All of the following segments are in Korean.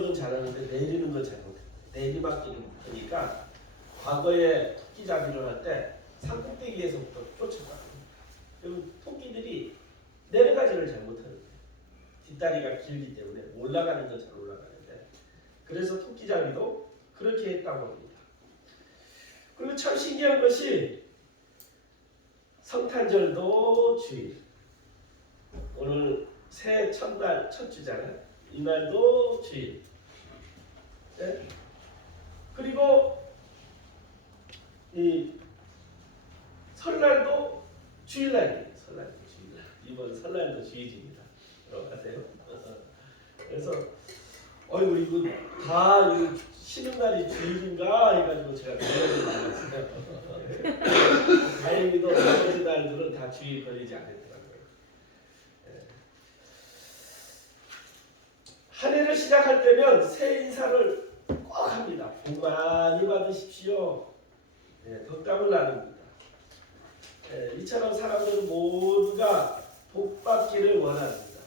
거는 잘하는데 내리는 건 잘 못해요. 내리막길이 못하니까 과거에 토끼잡이를 할 때 산꼭대기에서부터 쫓아가거든요. 그러면 토끼들이 내려가지를 잘 못하는 거예요. 뒷다리가 길기 때문에 올라가는 건 잘 올라가는데, 그래서 토끼잡이도 그렇게 했다고 합니다. 그리고 참 신기한 것이 성탄절도 주일, 오늘 새해 첫날 첫 주잖아요. 이날도 주일. 네? 그리고 이 설날도 주일날이에요. 설날도 주일날. 이번 설날도 주일입니다. 들어가세요. 그래서 이거 다 쉬는 날이 주일인가 해가지고 제가 걸리지 않았어요. 다행히도 나머지 날들은 다 주일 걸리지 않았더라고요. 한 해를 시작할 때면 새해 인사를 꼭 합니다. 복 많이 받으십시오. 덕담을 나눕니다. 이처럼 사람들은 모두가 복 받기를 원합니다.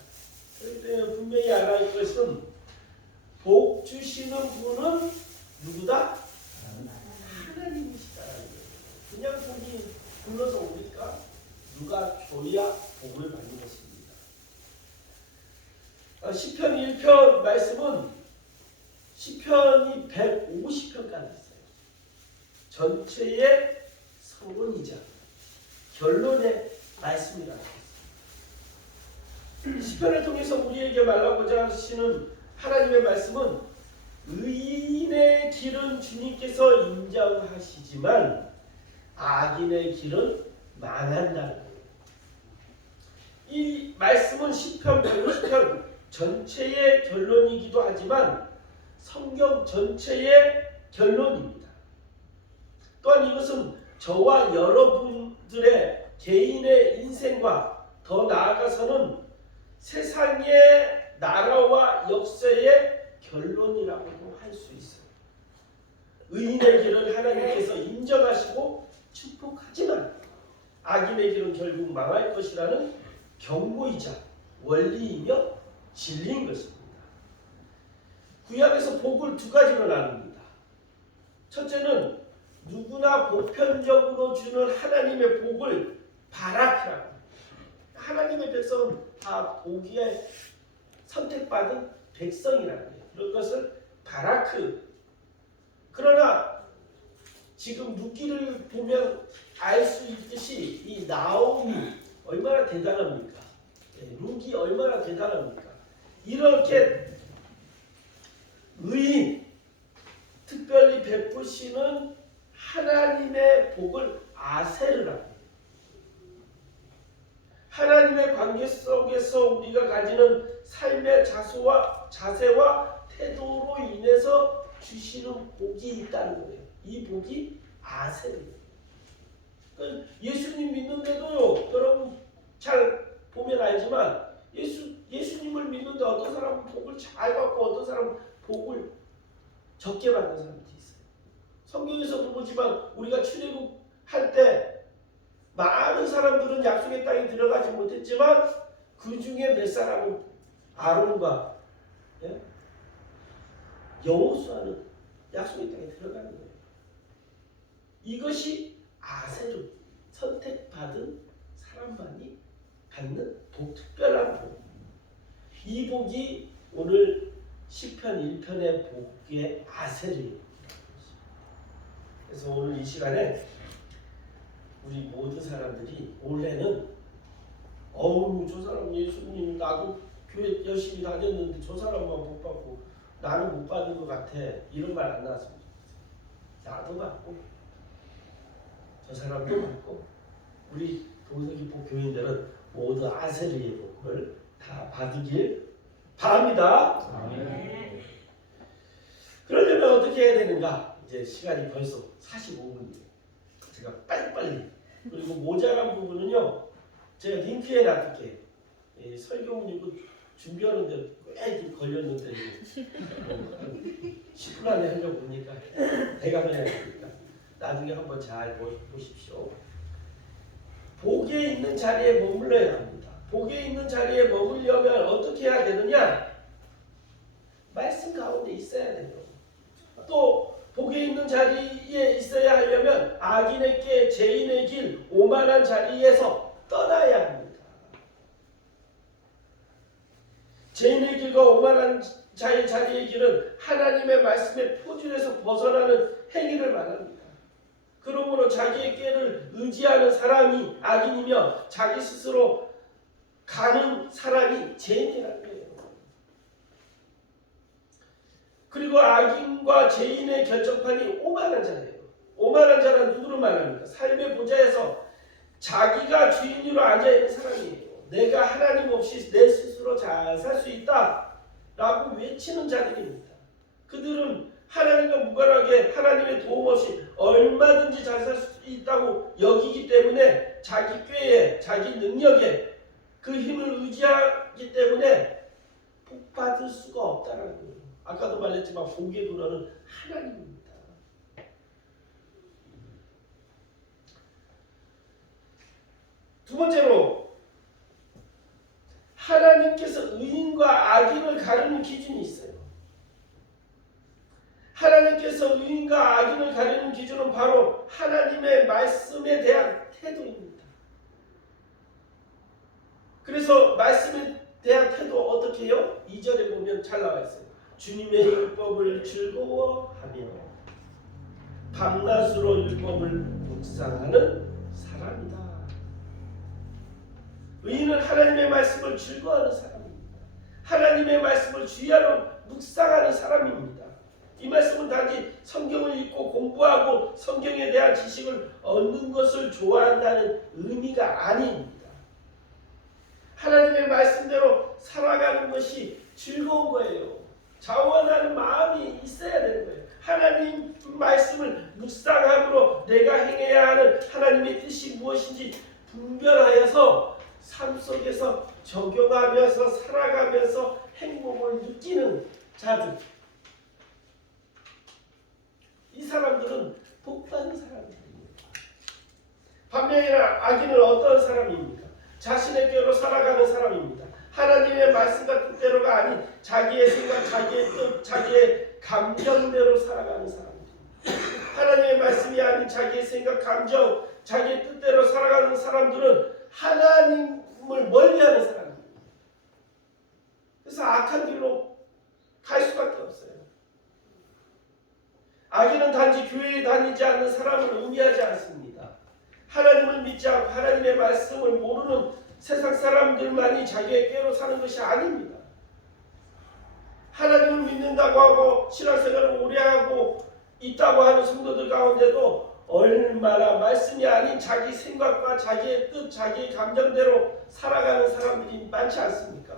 그렇기 때문에 분명히 알아야 할 것은 복 주시는 분은 누구다? 하나님이시다. 그냥 복이 불러서 오니까 누가 줘야 복을 받는 것입니다. 시편 1편 말씀은 시편이 150편까지 있어요. 전체의 서론이자 결론의 말씀이라고 했습니다. 시편을 통해서 우리에게 말하고자 하시는 하나님의 말씀은 의인의 길은 주님께서 인정하시지만 악인의 길은 망한다는 거예요. 이 말씀은 시편 150편 전체의 결론이기도 하지만 성경 전체의 결론입니다. 또한 이것은 저와 여러분들의 개인의 인생과 더 나아가서는 세상의 나라와 역사의 결론이라고도 할 수 있어요. 의인의 길은 하나님께서 인정하시고 축복하지만 악인의 길은 결국 망할 것이라는 경고이자 원리이며 진리인 것입니다. 구약에서 복을 두 가지로 나눕니다. 첫째는 누구나 보편적으로 주는 하나님의 복을 바라크라고 합니다. 하나님의 백성은 다 복에 선택받은 백성이라는 거예요. 이런 것을 바라크. 그러나 지금 룻기를 보면 알 수 있듯이 이 나옴이 얼마나 대단합니까? 룻이 얼마나 대단합니까? 이렇게 의인, 특별히 베푸시는 하나님의 복을 아세르라고 해요. 하나님의 관계 속에서 우리가 가지는 삶의 자세와 태도로 인해서 주시는 복이 있다는 거예요. 이 복이 아세르예요. 그러니까 예수님 믿는데도요, 여러분 잘 보면 알지만 예수님을 믿는데 어떤 사람은 복을 잘 받고 어떤 사람은 복을 적게 받는 사람도 있어요. 성경에서도 보지만 우리가 출애굽할 때 많은 사람들은 약속의 땅에 들어가지 못했지만 그 중에 몇 사람은 아론과 여호수아는 약속의 땅에 들어가는 거예요. 이것이 아세르, 선택받은 사람만이 받는 특별한 복. 이 복이 오늘 시편 1편의 복의 아세르입니다. 그래서 오늘 이 시간에 우리 모든 사람들이 올해는 저 사람 예수님 나도 교회 열심히 다녔는데 저 사람만 못 받고 나는 못 받은 것 같아, 이런 말 안 나왔으면 좋겠어요. 나도 받고 저 사람도 받고 우리 동서기포 교인들은 모두 아세르의 복을 다 받으길 바랍니다. 아멘. 그러려면 어떻게 해야 되는가? 이제 시간이 벌써 45분이에요. 제가 빨리빨리, 그리고 모자란 부분은요 제가 링크에 놔둘게요. 설교문 이거 준비하는데 꽤 걸렸는데 10분 안에 하려고 보니까 배가 그냥 되니까 나중에 한번 잘 보십시오. 복에 있는 자리에 머물러야 합니다. 복에 있는 자리에 머물려면 어떻게 해야 되느냐? 말씀 가운데 있어야 돼요. 또 복에 있는 자리에 있어야 하려면 악인의 길, 죄인의 길, 오만한 자리에서 떠나야 합니다. 죄인의 길과 오만한 자의 자리의 길은 하나님의 말씀의 표준에서 벗어나는 행위를 말합니다. 그러므로 자기의 꾀를 의지하는 사람이 악인이며 자기 스스로 가는 사람이 죄인이라는 거예요. 그리고 악인과 죄인의 결정판이 오만한 자예요. 오만한 자는 누구를 말합니까? 삶의 보좌에서 자기가 주인으로 앉아있는 사람이에요. 내가 하나님 없이 내 스스로 잘 살 수 있다 라고 외치는 자들입니다. 그들은 하나님과 무관하게 하나님의 도움 없이 얼마든지 잘 살 수 있다고 여기기 때문에 자기 꾀에 자기 능력에 그 힘을 의지하기 때문에 복받을 수가 없다는 거예요. 아까도 말했지만 복의 근원은 하나님입니다. 두 번째로 하나님께서 의인과 악인을 가르는 기준이 있어요. 하나님께서 의인과 악인을 가르는 기준은 바로 하나님의 말씀에 대한 태도입니다. 그래서 말씀에 대한 태도 어떻게 해요? 2절에 보면 잘 나와 있어요. 주님의 율법을 즐거워하며 밤낮으로 율법을 묵상하는 사람이다. 의인은 하나님의 말씀을 즐거워하는 사람입니다. 하나님의 말씀을 주의하러 묵상하는 사람입니다. 이 말씀은 단지 성경을 읽고 공부하고 성경에 대한 지식을 얻는 것을 좋아한다는 의미가 아닙니다. 하나님의 말씀대로 살아가는 것이 즐거운 거예요. 자원하는 마음이 있어야 되는 거예요. 하나님 말씀을 묵상함으로 내가 행해야 하는 하나님의 뜻이 무엇인지 분별하여서 삶 속에서 적용하면서 살아가면서 행복을 느끼는 자들. 이 사람들은 복받은 사람들입니다. 반면에 악인은 어떤 사람입니까? 자신의 꾀로 살아가는 사람입니다. 하나님의 말씀과 뜻대로가 아닌 자기의 생각, 자기의 뜻, 자기의 감정대로 살아가는 사람입니다. 하나님의 말씀이 아닌 자기의 생각, 감정, 자기의 뜻대로 살아가는 사람들은 하나님을 멀리하는 사람입니다. 그래서 악한 길로 갈 수밖에 없어요. 악인은 단지 교회에 다니지 않는 사람을 의미하지 않습니다. 하나님을 믿지 않고 하나님의 말씀을 모르는 세상 사람들만이 자기의 꾀로 사는 것이 아닙니다. 하나님을 믿는다고 하고 신앙생활을 오래 하고 있다고 하는 성도들 가운데도 얼마나 말씀이 아닌 자기 생각과 자기의 뜻, 자기의 감정대로 살아가는 사람들이 많지 않습니까?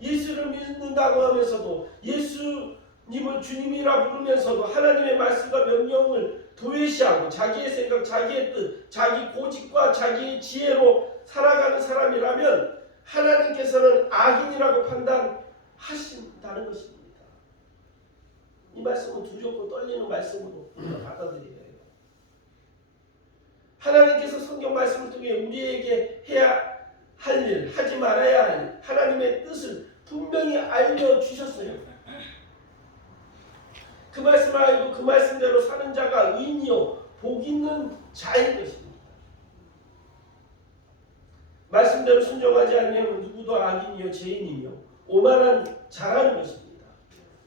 예수를 믿는다고 하면서도 예수님을 주님이라 부르면서도 하나님의 말씀과 명령을 도외시하고 자기의 생각, 자기의 뜻, 자기 고집과 자기의 지혜로 살아가는 사람이라면 하나님께서는 악인이라고 판단하신다는 것입니다. 이 말씀은 두렵고 떨리는 말씀으로 받아들여야 해요. 하나님께서 성경 말씀을 통해 우리에게 해야 할 일, 하지 말아야 할 일, 하나님의 뜻을 분명히 알려주셨어요. 그 말씀을 알고 그 말씀대로 사는 자가 의인이요 복 있는 자인 것입니다. 말씀대로 순종하지 않으면 누구도 악인이요 죄인이며 오만한 자라는 것입니다.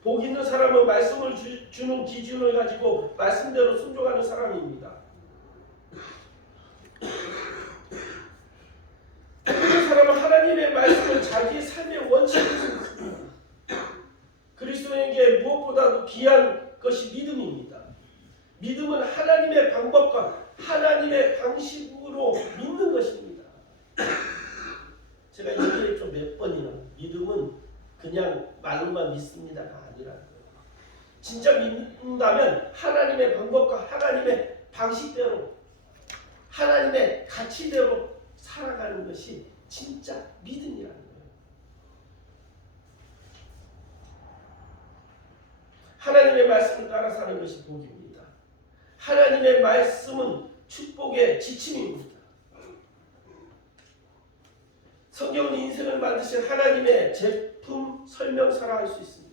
복 있는 사람은 말씀을 주는 기준을 가지고 말씀대로 순종하는 사람입니다. 그 사람은 하나님의 말씀을 자기의 삶의 원칙으로 생각합니다. 그리스도인에게 무엇보다도 귀한 것이 믿음입니다. 믿음은 하나님의 방법과 하나님의 방식으로 믿는 것입니다. 제가 얘기했죠 몇 번이나. 믿음은 그냥 말로만 믿습니다가 아니라는 거예요. 진짜 믿는다면 하나님의 방법과 하나님의 방식대로 하나님의 가치대로 살아가는 것이 진짜 믿음이라는 거예요. 하나님의 말씀을 따라 사는 것이 복입니다. 하나님의 말씀은 축복의 지침입니다. 성경은 인생을 만드신 하나님의 제품 설명서라 할 수 있습니다.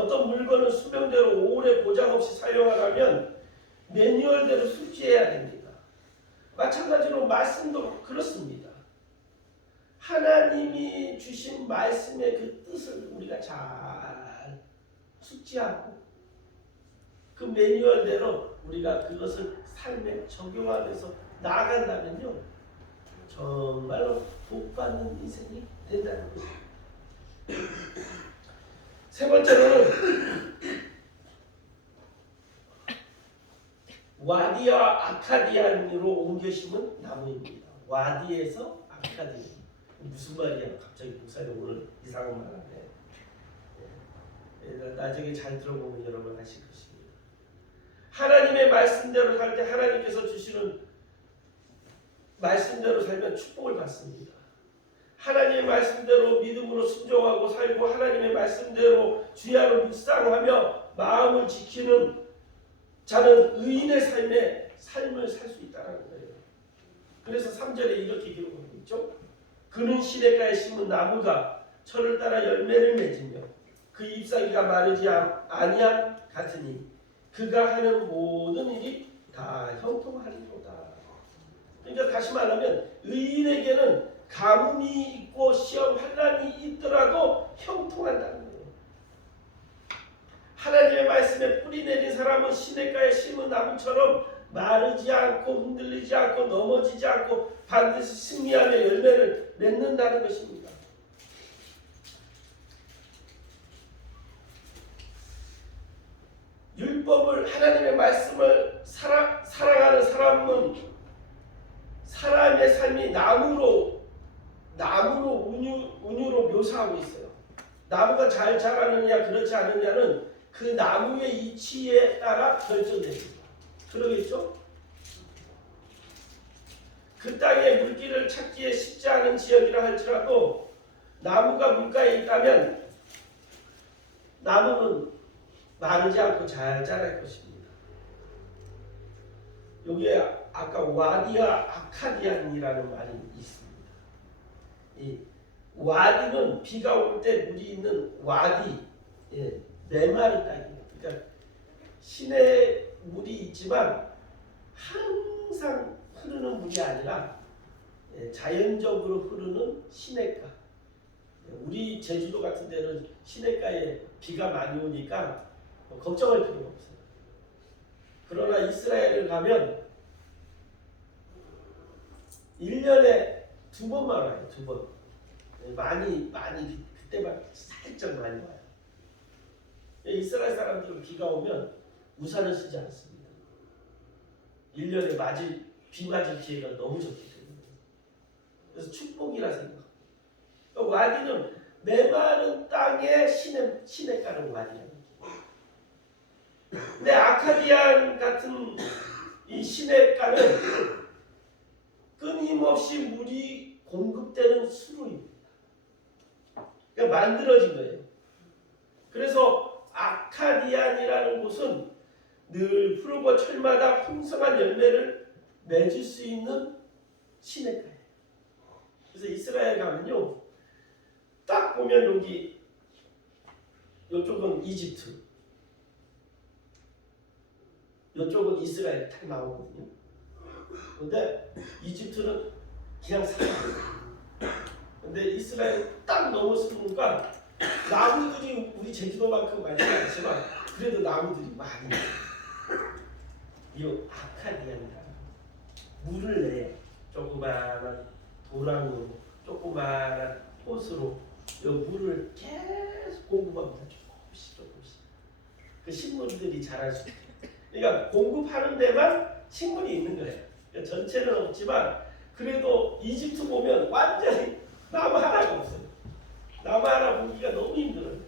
어떤 물건을 수명대로 오래 고장 없이 사용하려면 매뉴얼대로 숙지해야 됩니다. 마찬가지로 말씀도 그렇습니다. 하나님이 주신 말씀의 그 뜻을 우리가 잘 숙지하고 그 매뉴얼대로 우리가 그것을 삶에 적용하면서 나아간다면요, 정말로 복받는 인생이 된다는 것입니다. 세 번째로는 와디와 아카디안으로 옮겨 심은 나무입니다. 와디에서 아카디안. 무슨 말이야? 갑자기 목사님 오늘 이상한 말 하네. 나중에 잘 들어보면 여러분 아실 것입니다. 하나님의 말씀대로 살 때 하나님께서 주시는 말씀대로 살면 축복을 받습니다. 하나님의 말씀대로 믿음으로 순종하고 살고 하나님의 말씀대로 주야로 묵상하며 마음을 지키는 자는 의인의 삶을 살 수 있다는 거예요. 그래서 3절에 이렇게 기록하고 있죠. 그는 시냇가에 심은 나무가 철을 따라 열매를 맺으며 그 잎사귀가 마르지 아니함 같으니 그가 하는 모든 일이 다 형통하리로다. 그러니까 다시 말하면 의인에게는 가뭄이 있고 시험 환난이 있더라도 형통한다는 거예요. 하나님의 말씀에 뿌리 내린 사람은 시냇가에 심은 나무처럼 마르지 않고 흔들리지 않고 넘어지지 않고 반드시 승리하며 열매를 맺는다는 것입니다. 율법을 하나님의 말씀을 사랑하는 사람은 사람의 삶이 나무로 운유로 묘사하고 있어요. 나무가 잘 자라느냐 그렇지 않느냐는 그 나무의 이치에 따라 결정됩니다. 그러겠죠? 그 땅에 물기를 찾기에 쉽지 않은 지역이라 할지라도 나무가 물가에 있다면 나무는 마르지 않고 잘 자랄 것입니다. 여기에 아까 와디와 아카디안이라는 말이 있습니다. 이 와디는 비가 올 때 물이 있는 와디, 메마른 땅이에요. 그러니까 시내에 물이 있지만 항상 흐르는 물이 아니라 자연적으로 흐르는 시냇가. 우리 제주도 같은 데는 시냇가에 비가 많이 오니까 걱정할 필요가 없어요. 그러나 이스라엘을 가면 1년에 2번만 와요. 2번. 많이 그때만 살짝 많이 와요. 이스라엘 사람들은 비가 오면 우산을 쓰지 않습니다. 1년에 비 맞을 기회가 너무 적기 때문에. 그래서 축복이라 생각합니다. 와디는 메마른 땅의 시냇가는 와디예요. 근데 아카디안 같은 이 시냇가는 끊임없이 물이 공급되는 수로입니다. 그러니까 만들어진 거예요. 그래서 아카디안이라는 곳은 늘 푸르고 철마다 풍성한 열매를 맺을 수 있는 시냇가예요. 그래서 이스라엘 가면요, 딱 보면 여기 이쪽은 이집트, 이쪽은 이스라엘 딱 나오거든요. 근데 이집트는 그냥 산이에요. 근데 이스라엘 딱 넘어서니까 나무들이 우리 제주도만큼 많지 않지만 그래도 나무들이 많이 있어요. 이 아카디안이라 물을 내 조그마한 도랑으로 조그마한 호스로 이 물을 계속 공급합니다. 조금씩 그 식물들이 자랄 수 있게. 그러니까 공급하는 데만 식물이 있는 거예요. 그러니까 전체는 없지만 그래도 이집트 보면 완전히 나무 하나가 없어요. 나무 하나 보기가 너무 힘들어요.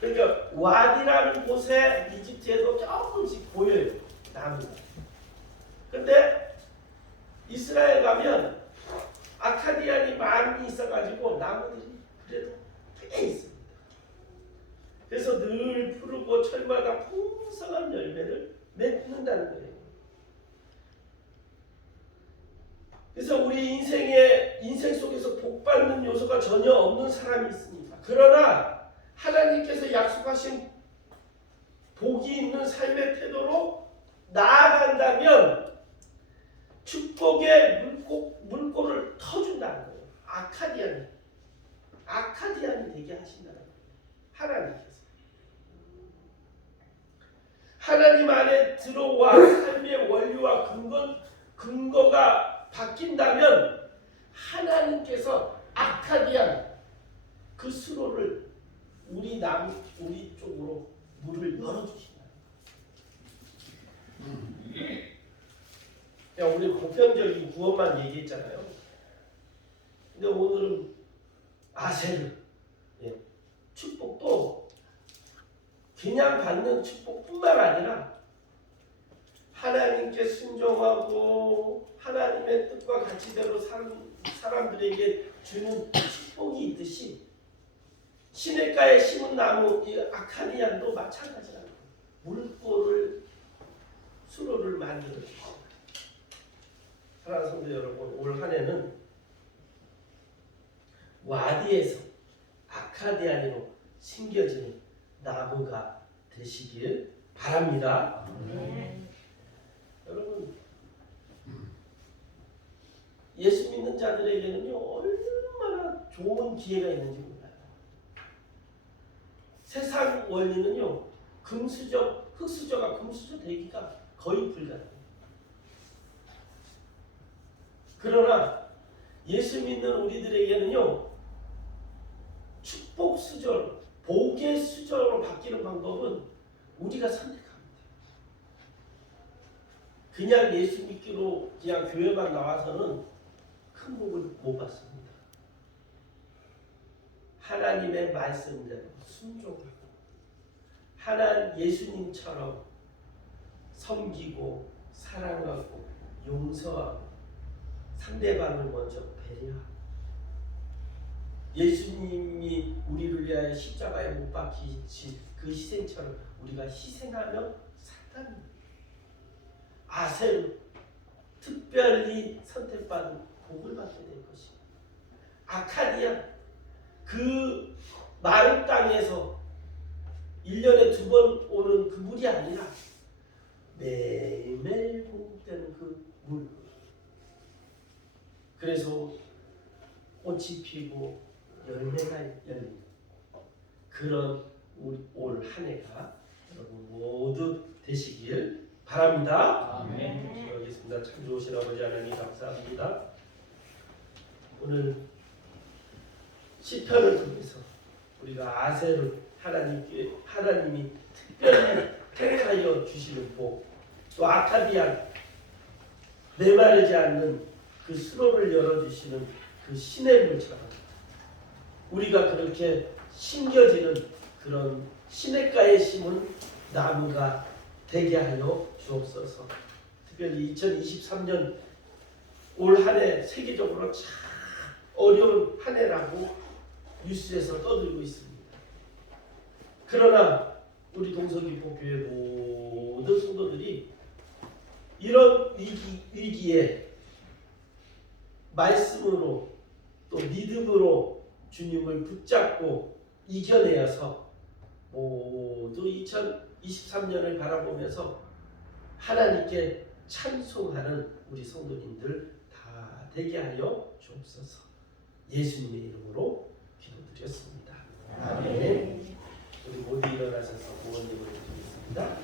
그러니까 와디라는 곳에 이집트에도 조금씩 보여요. 나무가. 근데 이스라엘 가면 아카디안이 많이 있어가지고 나무들이 그래도 꽤 있습니다. 그래서 늘 푸르고 철마다 풍성한 열매를 맺는다는 거예요. 그래서 우리 인생 속에서 복받는 요소가 전혀 없는 사람이 있습니다. 그러나 하나님께서 약속하신 복이 있는 삶의 태도로 나아간다면 축복의 물꼬를 터준다는 거예요. 아카디안이 되게 하신다는 거예요. 하나님께서. 하나님 안에 들어와 삶의 원리와 근거가 바뀐다면 하나님께서 아카디안 그 수로를 우리 쪽으로 문을 열어주신다. 그냥 우리 보편적인 구원만 얘기했잖아요. 근데 오늘은 아세르 축복도 그냥 받는 축복뿐만 아니라 하나님께 순종하고 하나님의 뜻과 가치대로 사는 사람들에게 주는 축복이 있듯이 시냇가에 심은 나무 이 아카디안도 마찬가지라는 거예요. 물꼬를 수로를 만들어 주십니다. 사랑하는 성도 여러분, 올 한 해는 와디에서 아카디안으로 심겨지는 나무가 되시길 바랍니다. 여러분, 예수 믿는 자들에게는요 얼마나 좋은 기회가 있는지 몰라요. 세상 원리는요 흙수저가 금수저 되기가 거의 불가능해요. 그러나 예수 믿는 우리들에게는요 축복 수저, 복의 수저로 바뀌는 방법은 우리가 선택합니다. 그냥 예수 믿기로 그냥 교회만 나와서는 큰 복을 못 받습니다. 하나님의 말씀대로 순종하고 예수님처럼 섬기고 사랑하고 용서하고 상대방을 먼저 배려하고 예수님이 우리를 위하여 십자가에 못 박히신 그 희생처럼 우리가 희생하며 살다는 아세르 특별히 선택받은 복을 받게 될 것입니다. 아카디안 그 마른 땅에서 1년에 2번 오는 그 물이 아니라 매일매일 공급되는 그 물. 그래서 꽃이 피고 열매가 열리는 그런 올 한 해가 여러분 모두 되시길 바랍니다. 아멘. 기도하겠습니다. 참 좋으신 아버지 하나님 감사합니다. 오늘 시편을 통해서 우리가 아세르 하나님이 특별히 택하여 주시는 복, 또 아카디안 메마르지 않는 그 수로를 열어주시는 그 신의 물처럼 우리가 그렇게 심겨지는 그런 시냇가에 심은 나무가 되게 하여 주옵소서. 특별히 2023년 올 한 해 세계적으로 참 어려운 한 해라고 뉴스에서 떠들고 있습니다. 그러나 우리 동서기포교회 모든 성도들이 이런 위기에 말씀으로 또 믿음으로 주님을 붙잡고 이겨내어서 모두 2023년을 바라보면서 하나님께 찬송하는 우리 성도님들 다 되게 하여 주옵소서. 예수님의 이름으로 기도드렸습니다. 아멘. 우리 모두 일어나셔서 부모님을 드리겠습니다.